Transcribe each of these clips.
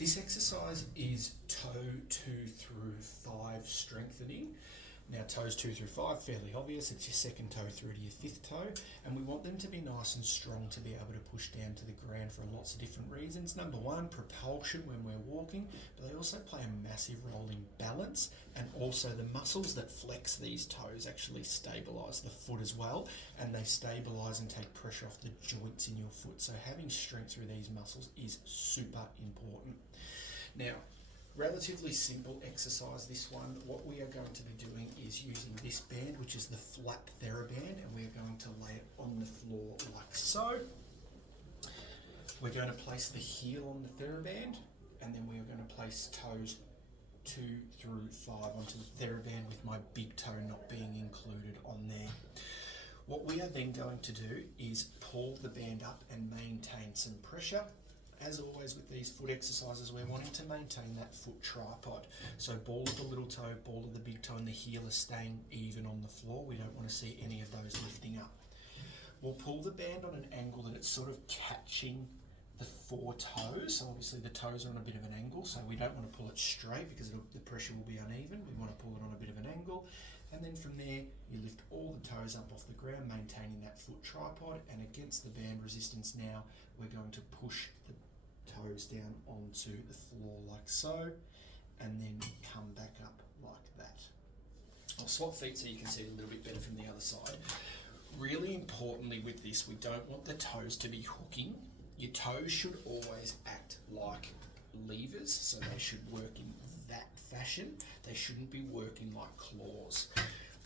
This exercise is toe 2 through 5 strengthening. Now toes 2 through 5, fairly obvious, it's your second toe through to your fifth toe, and we want them to be nice and strong to be able to push down to the ground for lots of different reasons. Number one, propulsion when we're walking, but they also play a massive role in balance, and also the muscles that flex these toes actually stabilise the foot as well, and they stabilise and take pressure off the joints in your foot. So having strength through these muscles is super important. Now, relatively simple exercise, this one. What we are going to be doing is using this band, which is the flat TheraBand, and we're going to lay it on the floor like so. We're going to place the heel on the TheraBand, and then we are going to place toes 2 through 5 onto the TheraBand with my big toe not being included on there. What we are then going to do is pull the band up and maintain some pressure. As always with these foot exercises, we're wanting to maintain that foot tripod. So ball of the little toe, ball of the big toe, and the heel are staying even on the floor. We don't want to see any of those lifting up. We'll pull the band on an angle that it's sort of catching the 4 toes. So obviously the toes are on a bit of an angle, so we don't want to pull it straight because the pressure will be uneven. We want to pull it on a bit of an angle. And then from there, you lift all the toes up off the ground, maintaining that foot tripod. And against the band resistance now, we're going to push the toes down onto the floor like so, and then come back up like that. I'll swap feet so you can see it a little bit better from the other side. Really importantly with this, we don't want the toes to be hooking. Your toes should always act like levers, so they should work in that fashion. They shouldn't be working like claws.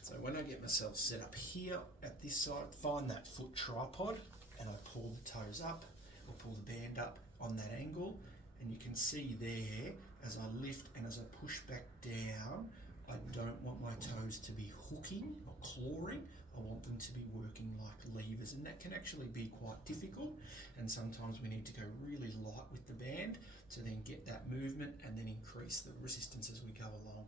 So when I get myself set up here at this side, find that foot tripod, and I pull the toes up, or pull the band up on that angle, and you can see there as I lift and as I push back down, I don't want my toes to be hooking or clawing. I want them to be working like levers, and that can actually be quite difficult, and sometimes we need to go really light with the band to then get that movement and then increase the resistance as we go along.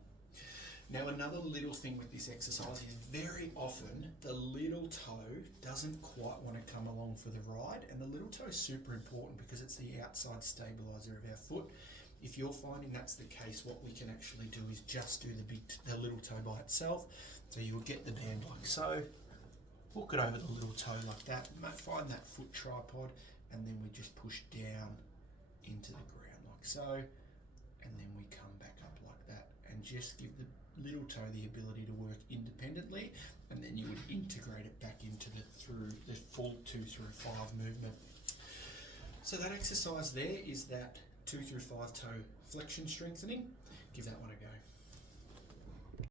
Now, another little thing with this exercise is very often the little toe doesn't quite want to come along for the ride, and the little toe is super important because it's the outside stabilizer of our foot. If you're finding that's the case, what we can actually do is just do the little toe by itself. So you'll get the band like so, hook it over the little toe like that, find that foot tripod, and then we just push down into the ground like so, and then we come back up like that, and just give the little toe the ability to work independently, and then you would integrate it back into through the full 2 through 5 movement. So that exercise there is that 2 through 5 toe flexion strengthening. Give that one a go.